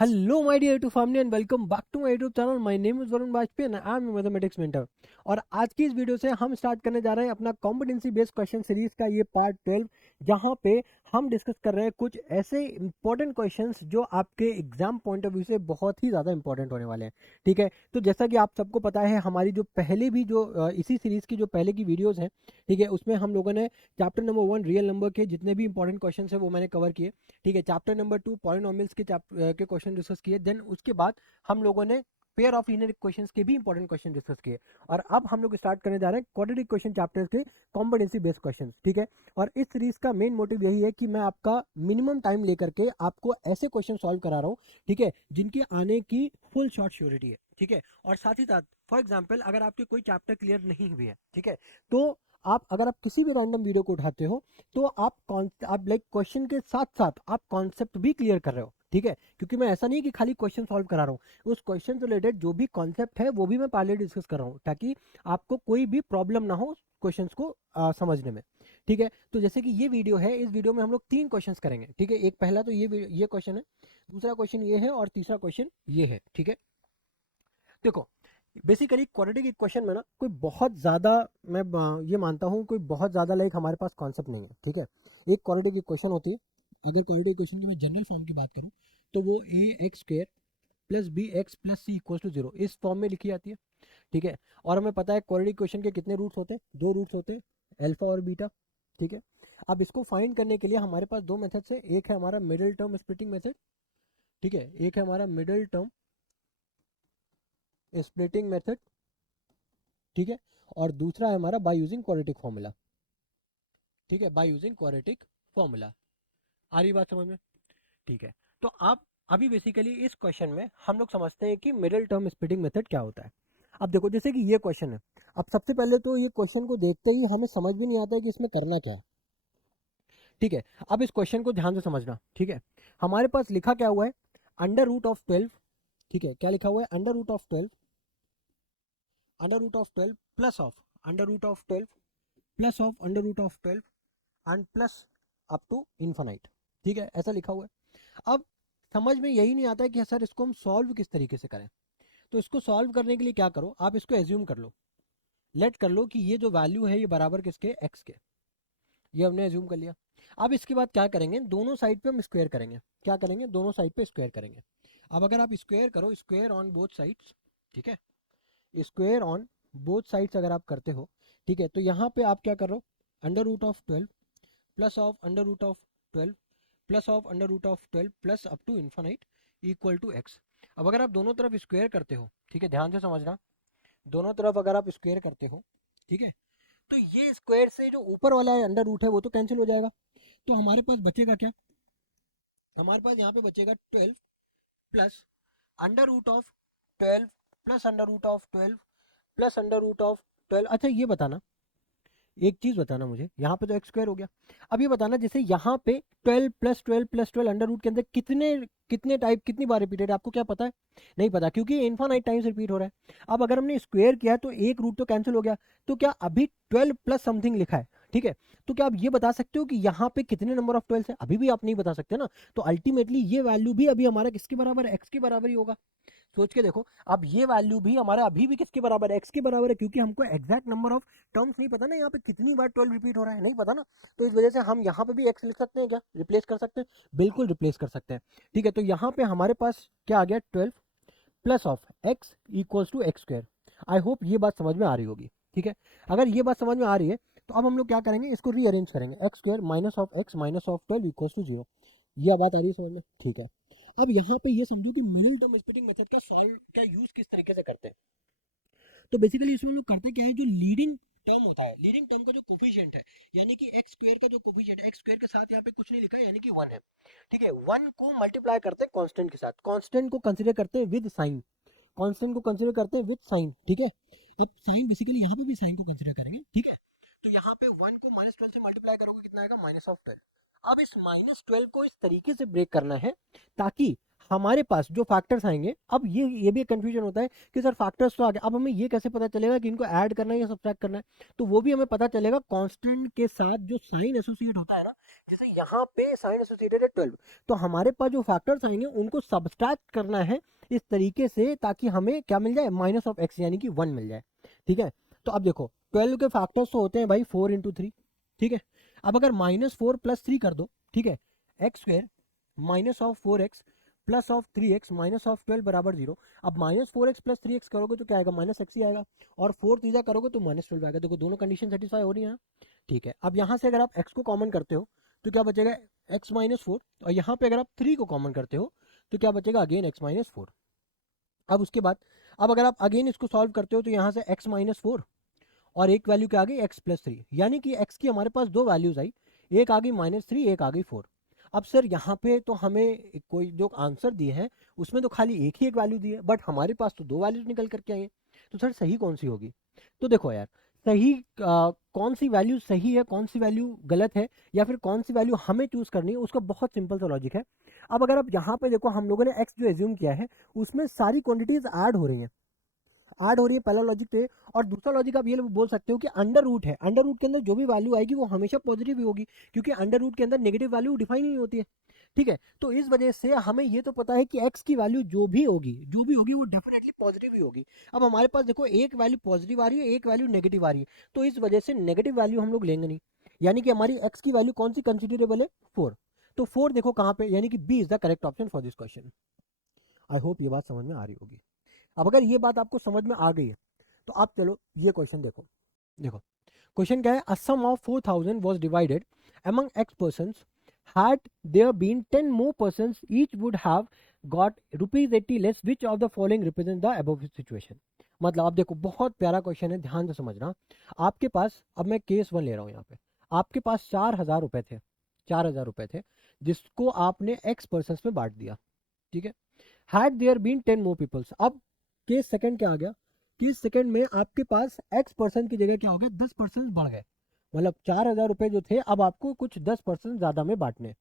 Hello my dear to family and welcome back to my YouTube channel. My name is Varun Vajpayee and I am mathematics mentor. और आज की इस video से हम start करने जा रहे हैं अपना कॉम्पिटेंसी बेस्ड क्वेश्चन सीरीज का ये पार्ट 12, जहां पे हम डिस्कस कर रहे हैं कुछ ऐसे इंपॉर्टेंट क्वेश्चंस जो आपके एग्जाम पॉइंट ऑफ व्यू से बहुत ही ज़्यादा इंपॉर्टेंट होने वाले हैं। ठीक है, तो जैसा कि आप सबको पता है, हमारी जो पहले भी जो इसी सीरीज की जो पहले की वीडियोज हैं, ठीक है, उसमें हम लोगों ने चैप्टर नंबर 1 रियल नंबर के जितने भी इंपॉर्टेंट क्वेश्चन है वो मैंने कवर किए। ठीक है, चैप्टर नंबर 2 पॉलिनोमियल्स के क्वेश्चन डिस्कस किए। देन उसके बाद हम लोगों ने पेयर ऑफ लीनियर इक्वेशंस के भी इंपॉर्टेंट क्वेश्चन डिस्कस किए। और अब हम लोग स्टार्ट करने जा रहे हैं क्वाड्रेटिक क्वेश्चन चैप्टर्स के कॉम्पिटेंसी बेस्ड क्वेश्चंस। ठीक है, और इस सीरीज का मेन मोटिव यही है कि मैं आपका मिनिमम टाइम लेकर के आपको ऐसे क्वेश्चन सॉल्व करा रहा हूँ, ठीक है, जिनकी आने की फुल शॉर्ट श्योरिटी है। ठीक है, और साथ ही साथ फॉर एग्जाम्पल अगर आपके कोई चैप्टर क्लियर नहीं हुए है, ठीक है, तो अगर आप किसी भी रैंडम वीडियो को उठाते हो तो आप लाइक क्वेश्चन के साथ साथ आप कॉन्सेप्ट भी क्लियर कर रहे हो। ठीक है, क्योंकि मैं ऐसा नहीं कि खाली क्वेश्चन सॉल्व करा रहा हूँ, उस क्वेश्चन से रिलेटेड जो भी कॉन्सेप्ट है वो भी मैं पहले डिस्कस कर रहा हूँ, ताकि आपको कोई भी प्रॉब्लम ना हो क्वेश्चंस को समझने में। ठीक है, तो जैसे कि ये वीडियो है, इस वीडियो में हम लोग 3 क्वेश्चंस करेंगे। ठीक है, एक पहला तो ये क्वेश्चन है, दूसरा क्वेश्चन ये है और तीसरा क्वेश्चन ये है। ठीक है, देखो बेसिकली क्वाड्रेटिक इक्वेशन में ना कोई बहुत ज़्यादा, मैं ये मानता हूँ कोई बहुत ज़्यादा लाइक हमारे पास कॉन्सेप्ट नहीं है। ठीक है, एक क्वाड्रेटिक इक्वेशन होती है, अगर क्वाड्रेटिक इक्वेशन की मैं जनरल फॉर्म की बात करूँ तो वो a x square plus b x plus c equal to zero इस फॉर्म में लिखी जाती है। ठीक है, और हमें पता है क्वाड्रेटिक इक्वेशन के कितने रूट्स होते हैं, 2 रूट्स होते हैं, अल्फा और बीटा। ठीक है, अब इसको फाइंड करने के लिए हमारे पास 2 मेथड्स है, एक है हमारा मिडिल टर्म स्प्लिटिंग मेथड, ठीक है, एक है हमारा मिडिल टर्म स्प्लिटिंग मेथड, ठीक है, और दूसरा है हमारा बाय यूजिंग क्वाड्रेटिक फॉर्मूला। ठीक है, बाय यूजिंग क्वाड्रेटिक फॉर्मूला। आ रही बात समझ में? ठीक है, तो आप अभी बेसिकली इस क्वेश्चन में हम लोग समझते हैं कि मिडिल टर्म स्प्लिटिंग मेथड क्या होता है। अब देखो जैसे कि ये क्वेश्चन है, अब सबसे पहले तो ये क्वेश्चन को देखते ही हमें समझ भी नहीं आता है कि इसमें करना क्या है। ठीक है, अब इस क्वेश्चन को ध्यान से समझना। ठीक है, हमारे पास लिखा क्या हुआ है, अंडर रूट ऑफ 12। ठीक है, क्या लिखा हुआ है, under root of 12, under root of 12 plus of under root of 12 plus of under root of 12 and plus up to infinite. ठीक है, ऐसा लिखा हुआ है। अब समझ में यही नहीं आता है कि सर इसको हम सॉल्व किस तरीके से करें। तो इसको सॉल्व करने के लिए क्या करो, आप इसको एज्यूम कर लो, लेट कर लो कि ये जो वैल्यू है ये बराबर किसके, एक्स के। ये हमने एज्यूम कर लिया। अब इसके बाद क्या करेंगे, दोनों साइड पे हम स्क्वायर करेंगे। क्या करेंगे, दोनों साइड पे स्क्वायर करेंगे। अब अगर आप स्क्वायर करो, स्क्वायर ऑन बोथ साइड्स, ठीक है, स्क्वायर ऑन बोथ साइड्स अगर आप करते हो, ठीक है, तो यहाँ पे आप क्या कर रहे हो, under root of 12 plus of under root of 12 plus of under root of 12 plus up to infinite equal to x. अब अगर आप दोनों तरफ स्क्वायर करते हो, ठीक है, ध्यान से समझना, दोनों तरफ अगर आप स्क्वायर करते हो, ठीक है, तो ये स्क्वायर से जो ऊपर वाला अंडर रूट है वो तो कैंसिल हो जाएगा। तो हमारे पास बचेगा क्या, हमारे पास यहाँ पे बचेगा 12 plus under root of 12 plus under root of 12 plus under root of 12। अच्छा ये बताना, एक चीज बताना मुझे, यहाँ पे तो एक्स स्क्वायर हो गया, अब ये बताना जैसे यहाँ पे 12 प्लस 12 प्लस 12 अंडर रूट के अंदर कितने कितने टाइप कितनी बार रिपीटेड है, आपको क्या पता है? नहीं पता, क्योंकि ये इन्फानाइट टाइम्स रिपीट हो रहा है। अब अगर हमने स्क्वायर किया है तो एक रूट तो कैंसिल हो गया, तो क्या अभी 12 प्लस समथिंग लिखा है, ठीक है, तो क्या आप ये बता सकते हो कि यहाँ पे कितने नंबर ऑफ 12 है? अभी भी आप नहीं बता सकते ना। तो अल्टीमेटली ये वैल्यू भी अभी हमारा किसके बराबर है, एक्स के बराबर ही होगा। सोच के देखो, अब ये वैल्यू भी हमारा अभी भी किसके बराबर है, एक्स के बराबर है, क्योंकि हमको एग्जैक्ट नंबर ऑफ टर्म्स नहीं पता ना, यहाँ पे कितनी बार 12 रिपीट हो रहा है नहीं पता ना। तो इस वजह से हम यहाँ पे भी एक्स लिख सकते हैं, क्या रिप्लेस कर सकते हैं? बिल्कुल रिप्लेस कर सकते हैं। ठीक है, तो यहाँ पे हमारे पास क्या आ गया, 12 plus of x equals to x square. I hope ये बात समझ में आ रही होगी। ठीक है, अगर ये बात समझ में आ रही है तो अब हम लोग क्या करेंगे, इसको रीअरेंज करेंगे, x square minus of x minus of 12 equals to zero. ये बात आ रही है समझ में? ठीक है, अब यहाँ पे ये समझो कि मिडिल टर्म स्प्लिटिंग मेथड का सॉल्व का यूज किस तरीके से करते हैं। तो बेसिकली इसमें हम लोग करते क्या है, जो लीडिंग टर्म होता है, लीडिंग टर्म का जो कोफिशिएंट है, यानी कि एक्स स्क्वायर का जो कोफिशिएंट है, एक्स स्क्वायर के साथ यहाँ पे कुछ नहीं लिखा है, यानी कि 1 है। ठीक है, 1 को मल्टीप्लाई करते हैं कांस्टेंट के साथ, कांस्टेंट को कंसीडर करते हैं विद साइन, कांस्टेंट को कंसीडर करते हैं विद साइन। ठीक है, अब साइन बेसिकली यहाँ पे भी साइन को कंसीडर करेंगे। ठीक है, तो यहाँ पे 1 को -12 से मल्टीप्लाई करोगे कितना आएगा, -12। अब इस -12 को इस तरीके से ब्रेक करना है ताकि हमारे पास जो फैक्टर्स आएंगे, अब ये भी एक कंफ्यूजन होता है कि सर फैक्टर्स तो आ गए, अब हमें ये कैसे पता चलेगा कि इनको ऐड करना है या सब्ट्रैक्ट करना है? तो वो भी हमें पता चलेगा कांस्टेंट के साथ जो साइन एसोसिएट होता है ना, जैसे यहाँ पे साइन एसोसिएटेड है 12। तो हमारे पास जो फैक्टर्स आएंगे उनको सब्सट्रैक्ट करना है इस तरीके से ताकि हमें क्या मिल जाए, माइनस ऑफ एक्स यानी कि 1 मिल जाए। ठीक है, तो अब देखो 12 के फैक्टर्स तो होते हैं भाई 4 इंटू 3। ठीक है, अब अगर -4 + 3 कर दो, ठीक है, x square minus of 4x plus of 3x minus of 12 बराबर 0। अब -4x + 3x करोगे तो क्या आएगा, -x ही आएगा, और 4 तीजा करोगे तो -12 आएगा। देखो दोनों कंडीशन सेटिस्फाई हो रही है। ठीक है, अब यहाँ से अगर आप x को कॉमन करते हो तो क्या बचेगा, x - 4, और यहाँ पे अगर आप 3 को कॉमन करते हो तो क्या बचेगा, अगेन x - 4। अब उसके बाद अब अगर आप अगेन इसको सॉल्व करते हो तो यहाँ से x - 4 और एक वैल्यू क्या आ गई, x + 3, यानी कि x की हमारे पास दो वैल्यूज आई, एक आ गई -3, एक आ गई 4। अब सर यहाँ पे तो हमें कोई जो आंसर दिए हैं उसमें तो खाली एक ही एक वैल्यू दी है, बट हमारे पास तो दो वैल्यूज निकल करके आई है। तो सर सही कौन सी होगी? तो देखो यार, सही कौन सी वैल्यू सही है, कौन सी वैल्यू गलत है, या फिर कौन सी वैल्यू हमें चूज करनी है, उसका बहुत सिंपल सा लॉजिक है। अब अगर आप यहाँ पे देखो, हम लोगों ने x जो एज्यूम किया है उसमें सारी क्वांटिटीज ऐड हो रही हैं, ऐड हो रही है, पहला लॉजिक तो ये। और दूसरा लॉजिक आप ये बोल सकते हो कि अंडर रूट है, अंडर रूट के अंदर जो भी वैल्यू आएगी वो हमेशा पॉजिटिव ही होगी, क्योंकि अंडर रूट के अंदर नेगेटिव वैल्यू डिफाइन नहीं होती है। ठीक है, तो इस वजह से हमें ये तो पता है कि x की वैल्यू जो भी होगी वो डेफिनेटली पॉजिटिव ही होगी। अब हमारे पास देखो एक वैल्यू पॉजिटिव आ रही है, एक वैल्यू नेगेटिव आ रही है, तो इस वजह से नेगेटिव वैल्यू हम लोग लेंगे नहीं, यानी कि हमारी x की वैल्यू कौन सी कंसिडरेबल है, 4। तो 4 देखो कहाँ पे, यानी कि B is the correct option for this question. I hope ये बात समझ में आ रही होगी। अब अगर ये बात आपको समझ में आ गई है तो आप चलो ये क्वेश्चन देखो। देखो क्वेश्चन क्या है, a sum of 4000 was divided among x persons, had there been 10 more persons each would have got ₹80 less, which of the following represent the above situation। मतलब आप देखो बहुत प्यारा क्वेश्चन है, ध्यान से समझना। आपके पास, अब मैं केस 1 ले रहा हूँ यहाँ पे, आपके पास 4000 रुपए थे, 4000 रुपए थे जिसको आपने x पर्सन में बांट दिया। ठीक है, had there been 10 more peoples. अब केस सेकंड क्या आ गया, केस सेकंड में आपके पास x पर्सन की जगह क्या हो गया, 10% बढ़ गए, मतलब 4000 रुपए जो थे अब आपको कुछ 10% ज्यादा में बांटने।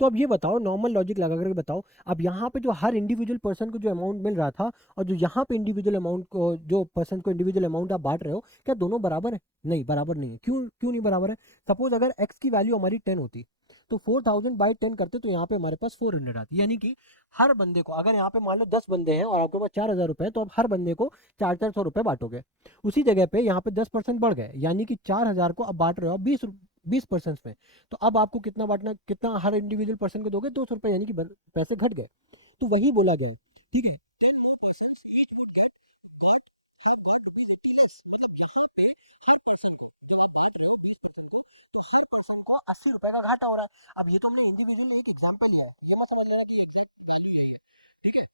तो अब ये बताओ, नॉर्मल लॉजिक लगा करके बताओ, अब यहाँ पे जो हर इंडिविजुअल पर्सन को जो अमाउंट मिल रहा था और जो यहाँ पे इंडिविजुअल अमाउंट को, जो पर्सन को इंडिविजुअल अमाउंट आप बांट रहे हो, क्या दोनों बराबर है? नहीं, बराबर नहीं है। क्यों क्यों नहीं बराबर है? सपोज अगर x की वैल्यू हमारी 10 होती तो 4000/10 करते तो यहाँ पे हमारे पास 400 आती, यानी कि हर बंदे को, अगर यहाँ पे मान लो 10 बंदे हैं और आपके पास 4000 रुपए है, तो आप हर बंदे को 400 रुपए बांटोगे। उसी जगह पे यहाँ पे 10% बढ़ गए, यानी कि 4000 को अब बांट रहे हो आप 20% में। तो अब आपको कितना बांटना, कितना हर इंडिविजुअल पर्सन को दोगे, 200 रुपए, यानी कि पैसे घट गए। तो वही बोला गया। ठीक है, को 80 रुपए का घाटा हो रहा है। अब ये तो हमने इंडिविजुअल एक एग्जांपल लिया है, ये मत समझ लेना कि वैल्यू यही है। ठीक है,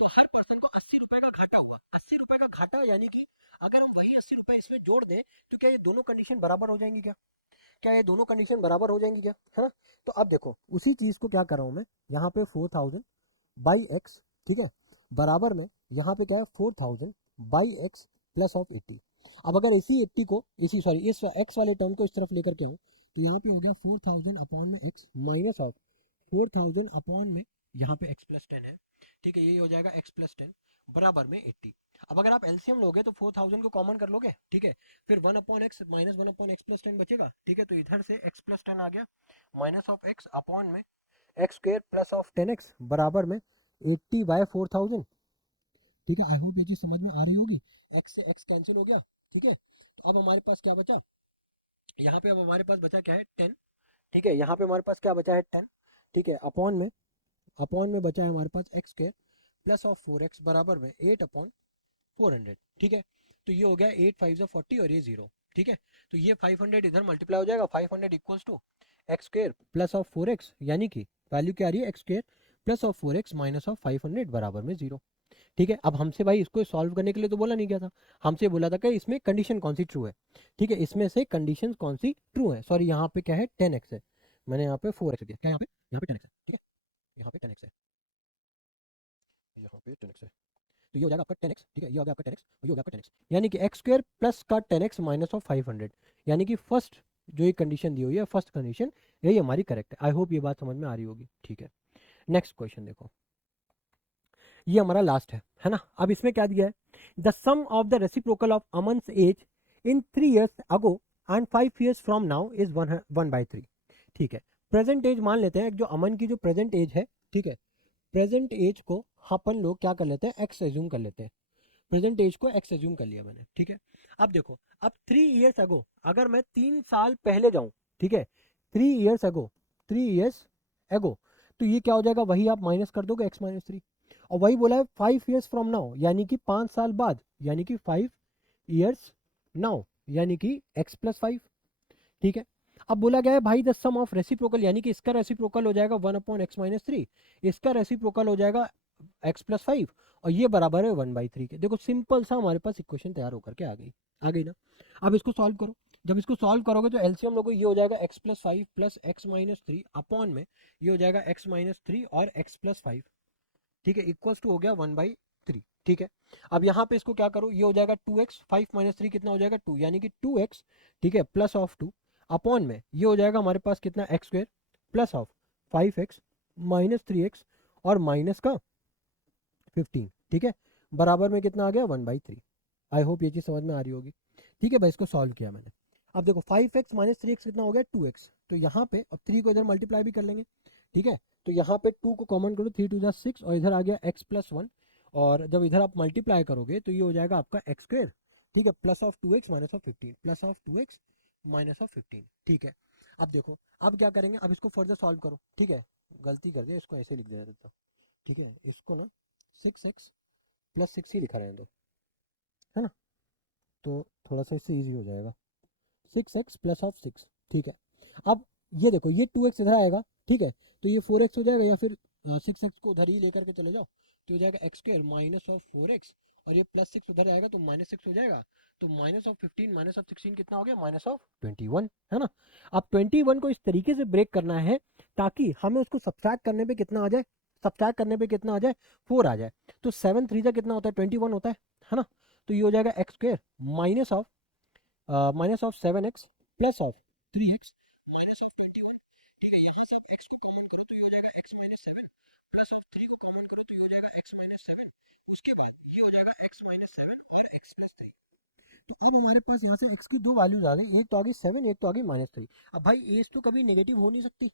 तो हर पर्सन को 80 रुपए का घाटा हुआ, 80 रुपए का घाटा, यानी कि अगर हम वही 80 रुपए इसमें जोड़ दें तो क्या ये दोनों कंडीशन बराबर हो जाएंगी क्या? क्या ये दोनों कंडीशन बराबर हो जाएंगी क्या, है ना? तो अब देखो उसी चीज को क्या कर रहा हूं मैं, यहाँ पे 4000/x, ठीक है, बराबर में यहाँ पे क्या है, 4000/x प्लस ऑफ 80। अब अगर इसी 80 को, इसी सॉरी इस x वाले टर्म को इस तरफ लेकर के आऊँ तो यहाँ पे हो गया 4000 अपॉन में x माइनस ऑफ 4000 अपॉन में यहाँ पे x प्लस 10 है। ठीक है, यही हो जाएगा x प्लस 10 बराबर में 80। अब अगर आप एलसीएम लोगे तो 4000 को कॉमन कर लोगे, ठीक है, फिर 1/x माइनस 1/x प्लस 10 बचेगा। ठीक है, तो इधर से x प्लस 10 आ गया, माइनस ऑफ x अपॉन में x square plus of 10x बराबर में 80/4000। ठीक है, आई होप ये चीज समझ में आ रही होगी। x से x कैंसिल हो गया। ठीक है, तो अब हमारे पास क्या बचा, यहाँ पे अब हमारे पास बचा क्या है, 10। ठीक है, यहाँ पे हमारे पास क्या बचा है, 10। ठीक है, अपॉन में बचा है हमारे पास x square plus of 4x बराबर में 8/400। ठीक है, तो ये हो गया 8×5 = 40 और ये 0। ठीक है, तो ये 500 इधर मल्टीप्लाई हो जाएगा, 500 equals to x square plus of 4x, यानी कि वैल्यू क्या आ रही है, x square plus of 4x minus of 500 बराबर में 0। ठीक है, अब हमसे भाई इसको सॉल्व करने के लिए तो बोला नहीं गया था, हमसे बोला था कि इसमें कंडीशन कौन सी ट्रू है। ठीक है, इसमें से कंडीशन कौन सी ट्रू है, सॉरी यहाँ पे क्या है, 10x है, मैंने यहाँ पे 4x दिया, क्या यहाँ पे 10x है। ठीक है, यहाँ पे 10x है, यहाँ पे 10x है, तो ये हो जाएगा आपका 10x। ठीक है, ये हो गया आपका 10x और ये हो गया आपका 10x, यानी कि एक्स स्क्वायर प्लस का 10x माइनस ऑफ 500, यानी कि फर्स्ट जो ये कंडीशन दी हुई है, फर्स्ट कंडीशन यही हमारी करेक्ट है। आई होप ये बात समझ में आ रही होगी। ठीक है, नेक्स्ट क्वेश्चन देखो, ये हमारा लास्ट है ना। अब इसमें क्या दिया है, the sum of the reciprocal of Aman's age in 3 years ago and 5 years from now is 1/3। ठीक है, प्रेजेंट एज मान लेते हैं, जो अमन की जो प्रेजेंट एज है, ठीक है, प्रेजेंट एज को अपन लोग क्या कर लेते हैं, एक्स एज्यूम कर लेते हैं। प्रेजेंट एज को एक्स एज्यूम कर लिया मैंने, ठीक है। अब देखो, अब 3 इयर्स अगो, अगर मैं 3 साल पहले जाऊं, ठीक है, 3 इयर्स अगो, 3 इयर्स अगो, तो ये क्या हो जाएगा, वही आप माइनस कर दोगे x-3। और वही बोला है 5 इयर्स फ्रॉम नाउ, यानी कि 5 साल बाद, यानी कि 5 इयर्स नाउ, यानी कि x+5, ठीक है। अब बोला गया है भाई द सम ऑफ रेसिप्रोकल, यानी कि इसका रेसिप्रोकल हो जाएगा 1/x-3, इसका रेसिप्रोकल हो जाएगा x+5, और ये बराबर है 1/3 के। देखो सिंपल सा हमारे पास इक्वेशन तैयार होकर के आ गई ना। अब इसको सॉल्व करो, जब इसको सॉल्व करोगे तो एलसीएम लोगों ये हो जाएगा x+5 प्लस x-3 अपॉन में ये हो जाएगा x-3 और x+5, ठीक है, इक्वल्स टू हो गया 1/3, ठीक है। अब यहाँ पे इसको क्या करो, ये हो जाएगा 2x, 5 - 3 कितना हो जाएगा 2, यानी कि 2x, ठीक है, प्लस ऑफ 2 अपॉन में ये हो जाएगा हमारे पास कितना x² plus of 5x minus 3x और माइनस का 15, ठीक है, बराबर में कितना आ गया 1/3। आई होप ये चीज़ समझ में आ रही होगी, ठीक है भाई। इसको सॉल्व किया मैंने। अब देखो 5x माइनस 3x कितना हो गया 2x, तो यहाँ पे अब 3 को इधर मल्टीप्लाई भी कर लेंगे, ठीक है। तो यहाँ पे 2 को कॉमन करो, 3 × 2 = 6 और इधर आ गया x+1, और जब इधर आप मल्टीप्लाई करोगे तो ये हो जाएगा आपका x², ठीक है, plus of 2x minus of 15, plus of 2x minus of 15, ठीक है। अब देखो, अब क्या करेंगे, अब इसको फर्दर सॉल्व करो, ठीक है। गलती कर दिया, इसको ऐसे लिख दिया था, ठीक है, इसको ना 6x+6 ही लिखा रहने दो, है ना, तो थोड़ा सा इससे ईजी हो जाएगा। 6x प्लस ऑफ 6, ठीक है। अब ये देखो, ये 2x इधर आएगा, ठीक है, तो ये 4x हो जाएगा, या फिर 6x को उधर ही लेकर के चले जाओ, तो हो जाएगा x² माइनस ऑफ 4x, और ये +6 उधर आएगा तो -6 हो जाएगा, तो माइनस ऑफ 15 माइनस ऑफ 16 कितना हो गया, माइनस ऑफ 21, है ना। अब 21 को इस तरीके से ब्रेक करना है ताकि हमें उसको सब्ट्रैक्ट करने पे कितना आ जाए, सब्ट्रैक्ट करने पे कितना आ जाए, 4 आ जाए। तो 7 3 जा कितना होता है, 21 होता है ना। तो ये हो जाएगा x² minus of 7x plus of 3x minus of 21, ठीक है। यहाँ से आप x को कॉमन करो तो ये हो जाएगा x-7 प्लस ऑफ 3 को कॉमन करो तो ये हो जाएगा x-7, उसके बाद ये हो जाएगा x-7 और x+3। तो अब हमारे पास यहाँ से x की दो वैल्यूज आ गई, एक तो आ गई 7, एक तो आ गई -3। अब भाई एज तो कभी नेगेटिव हो नहीं सकती,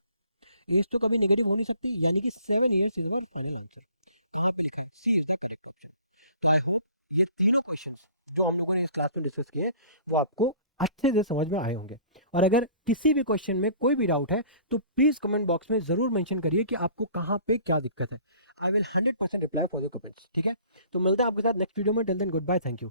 एज तो कभी नेगेटिव हो नहीं सकती, यानी कि 7 years is our final answer. कहाँ पे लिखा है, C is the correct option. तो आई होप ये तीनों क्वेश्चंस जो हम लोगों ने इस क्लास में डिस्कस किए वो आपको अच्छे से समझ में आए होंगे। और अगर किसी भी क्वेश्चन में कोई भी डाउट है तो प्लीज कमेंट बॉक्स में जरूर मेंशन करिए कि आपको कहाँ पे क्या दिक्कत है। I will 100% reply for your comments, ठीक है। तो मिलते हैं आपके साथ नेक्स्ट वीडियो में, till then good bye, thank you.